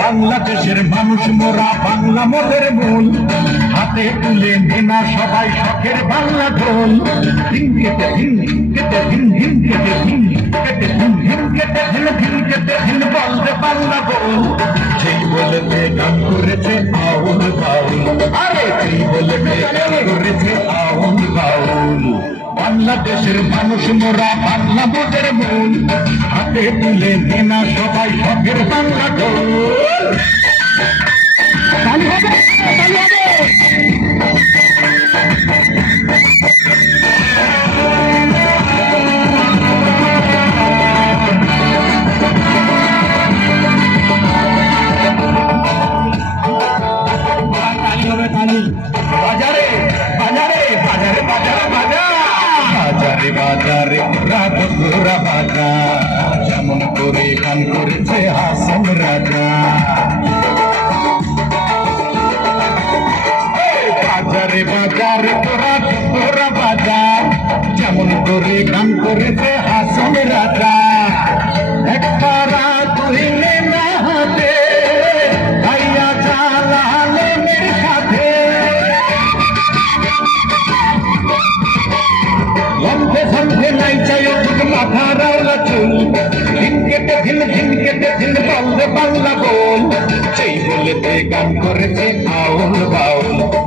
বাংলাদেশের মানুষ মোরা, বাংলা মোদের মূল। হাতে তুলে নেনা সবাই শখের বাংলা ঢোল। ধিন কেটে ধিন কেটে ধিন ধিন কেটে ধিন কেটে ধিন ধিন কেটে ধিন ধিন কেটে ধিন বলতে বাংলা বল সেই বলেতে গান করেছে আউল বাউল আরে সেই বলেতে গান করেছে আউল বাংলাদেশের মানুষ মোরা বাংলা মোদের মন হাতে তুলে নেনা সবাই সবের বাংলা ঢোল। তালি হবে। করে গান করেছে হাসন রাজা। বাজারে বাজারে তোরা তোরা বাজার। যেমন করে গান করেছে হাসন রাজা। একটা রাত না হাতে, ভাইয়া চালালের সাথে। লম্ফে ঝম্ফে নাই চাই মাথা রাওলা ঝিন ধিন কেটে ঝিন বলবে বাংলা বল। সেই বলে গান করেছে আউল বাউল।